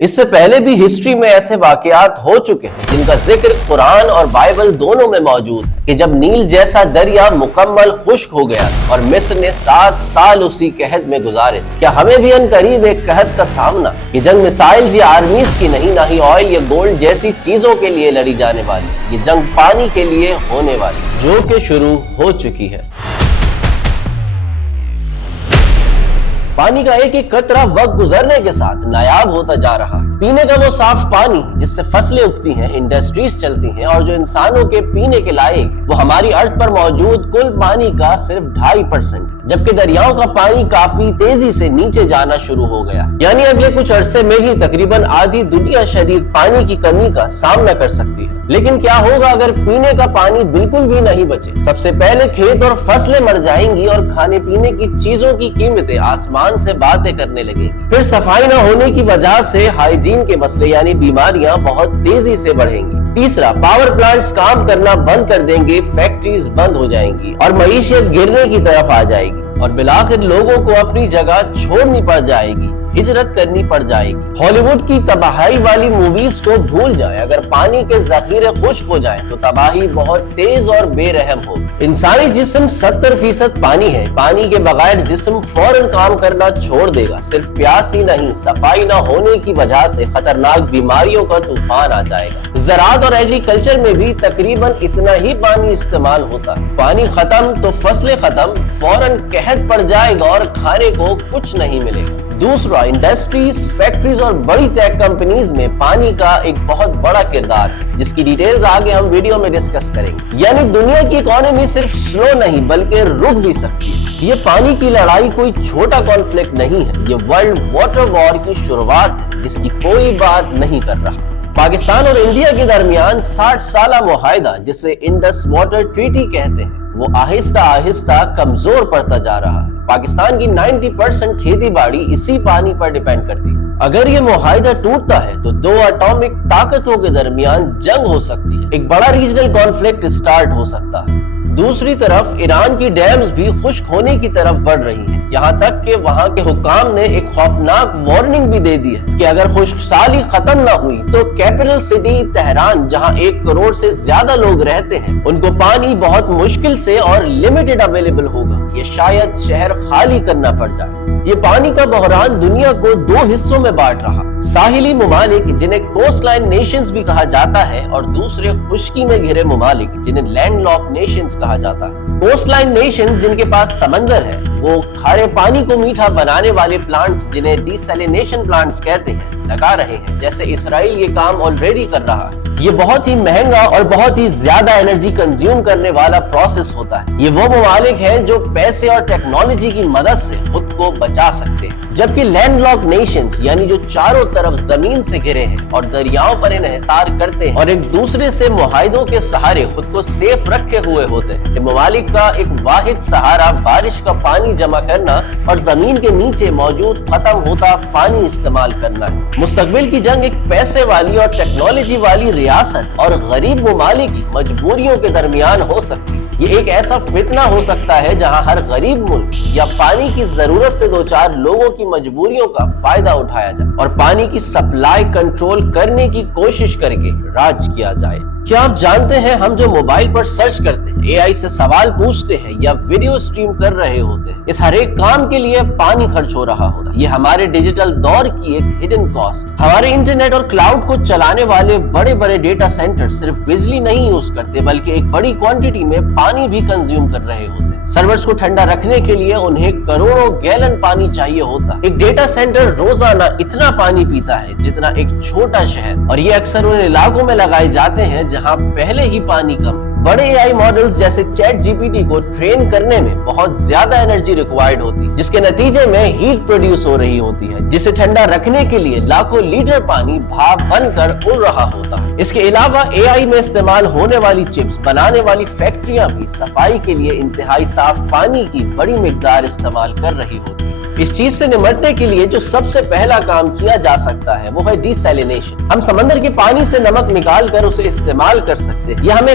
اس سے پہلے بھی ہسٹری میں ایسے واقعات ہو چکے ہیں جن کا ذکر قرآن اور بائبل دونوں میں موجود ہے کہ جب نیل جیسا دریا مکمل خشک ہو گیا اور مصر نے 7 سال اسی قحط میں گزارے تھے۔ کیا ہمیں بھی عنقریب ایک قحط کا سامنا؟ یہ جنگ میسائلز یا آرمیز کی نہیں، نہ ہی آئل یا گولڈ جیسی چیزوں کے لیے لڑی جانے والی، یہ جنگ پانی کے لیے ہونے والی جو کہ شروع ہو چکی ہے۔ پانی کا ایک ایک قطرہ وقت گزرنے کے ساتھ نایاب ہوتا جا رہا ہے۔ پینے کا وہ صاف پانی جس سے فصلیں اگتی ہیں، انڈسٹریز چلتی ہیں اور جو انسانوں کے پینے کے لائق ہے، وہ ہماری ارض پر موجود کل پانی کا صرف 2.5% ہے، جبکہ دریاؤں کا پانی کافی تیزی سے نیچے جانا شروع ہو گیا، یعنی اگلے کچھ عرصے میں ہی تقریباً آدھی دنیا شدید پانی کی کمی کا سامنا کر سکتی ہے۔ لیکن کیا ہوگا اگر پینے کا پانی بالکل بھی نہیں بچے؟ سب سے پہلے کھیت اور فصلیں مر جائیں گی اور کھانے پینے کی چیزوں کی قیمتیں آسمان سے باتیں کرنے لگیں گی۔ پھر صفائی نہ ہونے کی وجہ سے ہائیجین کے مسئلے یعنی بیماریاں بہت تیزی سے بڑھیں گی۔ تیسرا، پاور پلانٹس کام کرنا بند کر دیں گے، فیکٹریز بند ہو جائیں گی اور معیشت گرنے کی طرف آ جائے گی، اور بالآخر لوگوں کو اپنی جگہ چھوڑنی پڑ جائے گی، ہجرت کرنی پڑ جائے گی۔ ہالی ووڈ کی تباہی والی موویز کو بھول جائیں، اگر پانی کے ذخیرے خشک ہو جائیں تو تباہی بہت تیز اور بے رحم ہوگی۔ انسانی جسم 70% پانی ہے، پانی کے بغیر جسم فوراً کام کرنا چھوڑ دے گا۔ صرف پیاس ہی نہیں، صفائی نہ ہونے کی وجہ سے خطرناک بیماریوں کا طوفان آ جائے گا۔ زراعت اور ایگریکلچر میں بھی تقریباً اتنا ہی پانی استعمال ہوتا ہے۔ پانی ختم تو فصلیں ختم، فوراً قحط پڑ جائے گا اور کھانے کو کچھ نہیں ملے گا۔ دوسرا، انڈسٹریز، فیکٹریز اور بڑی ٹیک کمپنیز میں پانی کا ایک بہت بڑا کردار ہے، جس کی ڈیٹیلز آگے ہم ویڈیو میں ڈسکس کریں گے۔ یعنی دنیا کی اکانومی صرف سلو نہیں بلکہ رک بھی سکتی ہے۔ یہ پانی کی لڑائی کوئی چھوٹا کانفلکٹ نہیں ہے، یہ ورلڈ واٹر وار کی شروعات ہے جس کی کوئی بات نہیں کر رہا۔ پاکستان اور انڈیا کے درمیان 60 سالہ معاہدہ جسے انڈس واٹر ٹریٹی کہتے ہیں، وہ آہستہ آہستہ کمزور پڑتا جا رہا ہے۔ پاکستان کی 90% کھیتی باڑی اسی پانی پر ڈیپینڈ کرتی ہے۔ اگر یہ معاہدہ ٹوٹتا ہے تو 2 اٹامک طاقتوں کے درمیان جنگ ہو سکتی ہے، ایک بڑا ریجنل کانفلکٹ سٹارٹ ہو سکتا ہے۔ دوسری طرف ایران کی ڈیمز بھی خشک ہونے کی طرف بڑھ رہی ہیں، یہاں تک کہ وہاں کے حکام نے ایک خوفناک وارننگ بھی دے دی ہے کہ اگر خشک سالی ختم نہ ہوئی تو کیپٹل سٹی تہران، جہاں 1 کروڑ سے زیادہ لوگ رہتے ہیں، ان کو پانی بہت مشکل سے اور لمیٹڈ اویلیبل ہوگا۔ یہ شاید شہر خالی کرنا پڑ جائے۔ یہ پانی کا بحران دنیا کو 2 حصوں میں بانٹ رہا، ساحلی ممالک جنہیں کوسٹ لائن نیشنز بھی کہا جاتا ہے، اور دوسرے خشکی میں گھرے ممالک جنہیں لینڈ لاک نیشنز کہا جاتا ہے۔ کوسٹ لائن نیشنز جن کے پاس سمندر ہے، وہ کھارے پانی کو میٹھا بنانے والے پلانٹس جنہیں ڈیسیلینیشن پلانٹس کہتے ہیں لگا رہے ہیں، جیسے اسرائیل یہ کام آلریڈی کر رہا ہے۔ یہ بہت ہی مہنگا اور بہت ہی زیادہ انرجی کنزیوم کرنے والا پروسیس ہوتا ہے۔ یہ وہ ممالک ہیں جو پیسے اور ٹیکنالوجی کی مدد سے خود کو بچا سکتے ہیں، جبکہ لینڈ لاک نیشنز یعنی جو چاروں طرف زمین سے گھرے ہیں اور دریاؤں پر انحصار کرتے ہیں اور ایک دوسرے سے معاہدوں کے سہارے خود کو سیف رکھے ہوئے ہوتے ہیں، یہ ممالک کا ایک واحد سہارا بارش کا پانی جمع کرنا اور زمین کے نیچے موجود ختم ہوتا پانی استعمال کرنا ہے۔ مستقبل کی جنگ ایک پیسے والی اور ٹیکنالوجی والی ریاست اور غریب ممالک کی مجبوریوں کے درمیان ہو سکتی ہے۔ یہ ایک ایسا فتنہ ہو سکتا ہے جہاں ہر غریب ملک یا پانی کی ضرورت سے 2-4 لوگوں کی مجبوریوں کا فائدہ اٹھایا جائے اور پانی کی سپلائی کنٹرول کرنے کی کوشش کر کے راج کیا جائے۔ کیا آپ جانتے ہیں ہم جو موبائل پر سرچ کرتے ہیں، اے آئی سے سوال پوچھتے ہیں یا ویڈیو سٹریم کر رہے ہوتے ہیں، اس ہر ایک کام کے لیے پانی خرچ ہو رہا ہوتا ہے۔ یہ ہمارے ڈیجیٹل دور کی ایک ہڈن کاسٹ۔ ہمارے انٹرنیٹ اور کلاؤڈ کو چلانے والے بڑے بڑے ڈیٹا سینٹر صرف بجلی نہیں یوز کرتے بلکہ ایک بڑی کوانٹٹی میں پانی بھی کنزیوم کر رہے ہوتے ہیں۔ سرورز کو ٹھنڈا رکھنے کے لیے انہیں کروڑوں گیلن پانی چاہیے ہوتا ہے۔ ایک ڈیٹا سینٹر روزانہ اتنا پانی پیتا ہے جتنا ایک چھوٹا شہر، اور یہ اکثر ان علاقوں میں لگائے جاتے ہیں جہاں پہلے ہی پانی کم ہے۔ بڑے اے آئی ماڈلز جیسے چیٹ جی پی ٹی کو ٹرین کرنے میں بہت زیادہ انرجی ریکوائرڈ ہوتی ہے، جس کے نتیجے میں ہیٹ پروڈیوس ہو رہی ہوتی ہے، جسے ٹھنڈا رکھنے کے لیے لاکھوں لیٹر پانی بھاپ بن کر اڑ رہا ہوتا ہے۔ اس کے علاوہ اے آئی میں استعمال ہونے والی چپس بنانے والی فیکٹریاں بھی صفائی کے لیے انتہائی صاف پانی کی بڑی مقدار استعمال کر رہی ہوتی ہے۔ اس چیز سے نمٹنے کے لیے جو سب سے پہلا کام کیا جا سکتا ہے وہ ہے ڈیسیلینیشن۔ ہم سمندر کے پانی سے نمک نکال کر اسے استعمال کر سکتے ہیں۔ یہ ہمیں